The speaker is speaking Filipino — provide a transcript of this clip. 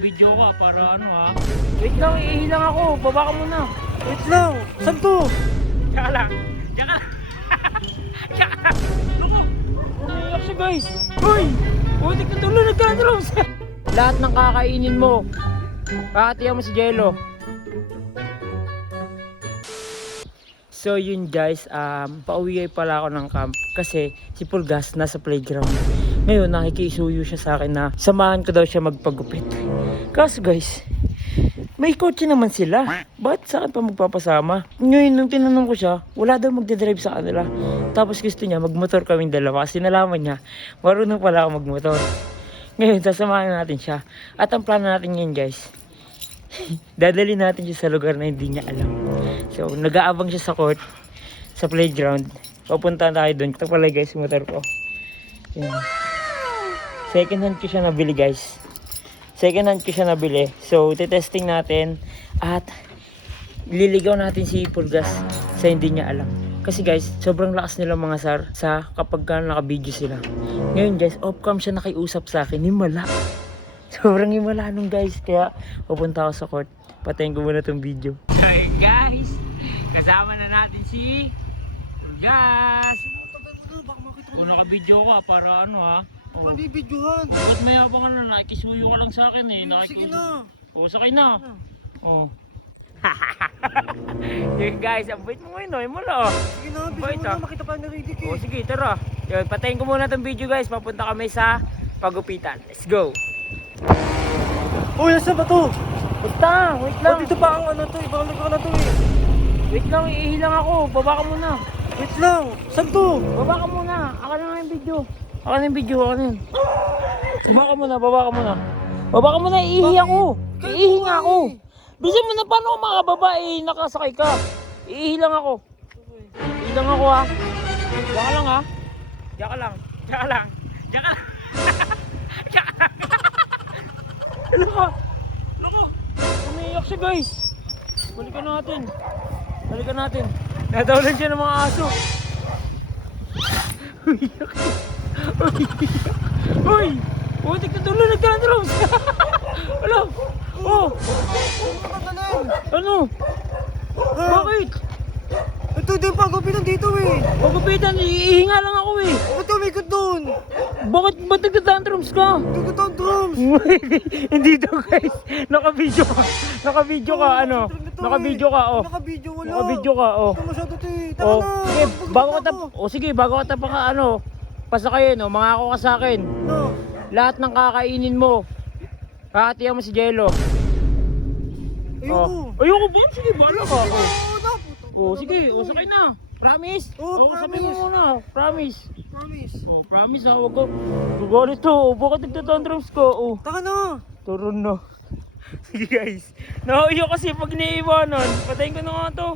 Naka-video ka para ano ha? Wait lang, iilang ako. Baba ka muna. Wait lang! Saan to? Tsaka lang! Tsaka lang! Tsaka lang! Loko! Umiiyak siya guys. Hoy! Putik na tulo, nagkakaroon sa... Lahat ng kakainin mo, kakatiyan mo si Jello. So yun guys, pauwi pala ako ng camp kasi si Pulgas nasa playground. Ngayon nakikisuyo siya sa akin na samahan ko daw siya magpagupit. Kaso guys, may kotse naman sila. Ba't saan pa magpapasama? Ngayon nung tinanong ko siya, wala daw magdadrive sa kanila. Tapos gusto niya magmotor kaming dalawa kasi nalaman niya marunong pala ako magmotor. Ngayon sasamahan natin siya. At ang plano natin ngayon guys, dadali natin siya sa lugar na hindi niya alam. So, nag-aabang siya sa court, sa playground. Papunta tayo doon. Ito pala guys, motor ko. Yan. Second hand ko siya nabili guys. Second hand ko siya nabili. So, titesting natin at liligaw natin si Pulgas sa hindi niya alam. Kasi guys, sobrang lakas nila mga sar sa kapag naka-video sila. Ngayon guys, off-cam siya nakiusap sa akin. Himala. Sobrang himala nung guys. Kaya, pupunta ako sa court. Patayin ko muna tong video. Hey guys! Kasama na natin si Pulgas! Kung naka-video ka para ano ha? Oh. Paano bibidyohan? Ba't mayabang ka na? Nakikisuyo ka lang sa akin eh. Sige na! O, sakay na! Oh. Yun guys, ang bait mo ngayon, no? Mula oh. Sige na, Bait, bigyan mo ah. na, makita pa narinig O eh. sige, tara. Yun, patayin ko muna tong video guys. Papunta kami sa pagupitan. Let's go. Uy, nasa ba to? Basta, wait Oh, lang. dito pa ang ano to, ibang lugar na to eh. Wait lang, iilang ako. Baba ka muna. Wait lang! Saan to? Baba ka muna. Aka na nga yung video. Aka na yung video, aka na yun. Baba ka muna, baba ka muna. Baba ka muna, iihi ako. Iihi nga ako. Bisa mo na paano ako makababa eh, nakasakay ka. Iihi lang ako. Iihi lang ako ha. Diyan ka lang ha. Diyan ka lang. Diyan ka lang! Diyan ka lang! Diyan ka lang! Ano ka? Loko! Umiiyak siya guys. Balikan natin. Balikan natin. Natawalan siya ng mga aso. Umiiyak siya. Umiiyak. Uy! Putik na tulo, nagkaroon. Alam! Oh! Ano? Ha? Bakit? Ito din pa, gupitan dito eh. Pagupitan, iihinga lang ako eh. Ba't umikot doon? Bakit ba't nagtatantrums ka? Dito ang drums. Hindi daw guys. Naka-video ka. Naka-video ka ano? Naka-video ka oh. Naka-video wala. Naka-video ka oh. Ito masyado to eh. Tara Oh, na. sige, Pagpagod bago ka ako. sige, bago ka pa ka ano, pasakayin oh, mangako ka sa akin. No. Lahat ng kakainin mo, kakatiyan mo si Jello. Ayoko. Ayoko ba? Sige, bahala ka. Ayoko. Oh, sige, oh, sakay na. Promise? Oh, sabi mo promise. muna. Promise. Promise. Oh, promise ha, wag ko. Gugulit to. Oh, bakit nagtatantrums ka? Oh, Taka na. turun na. Sige guys. Nakaiyak kasi pag iniiwanan. Patayin ko na nga to.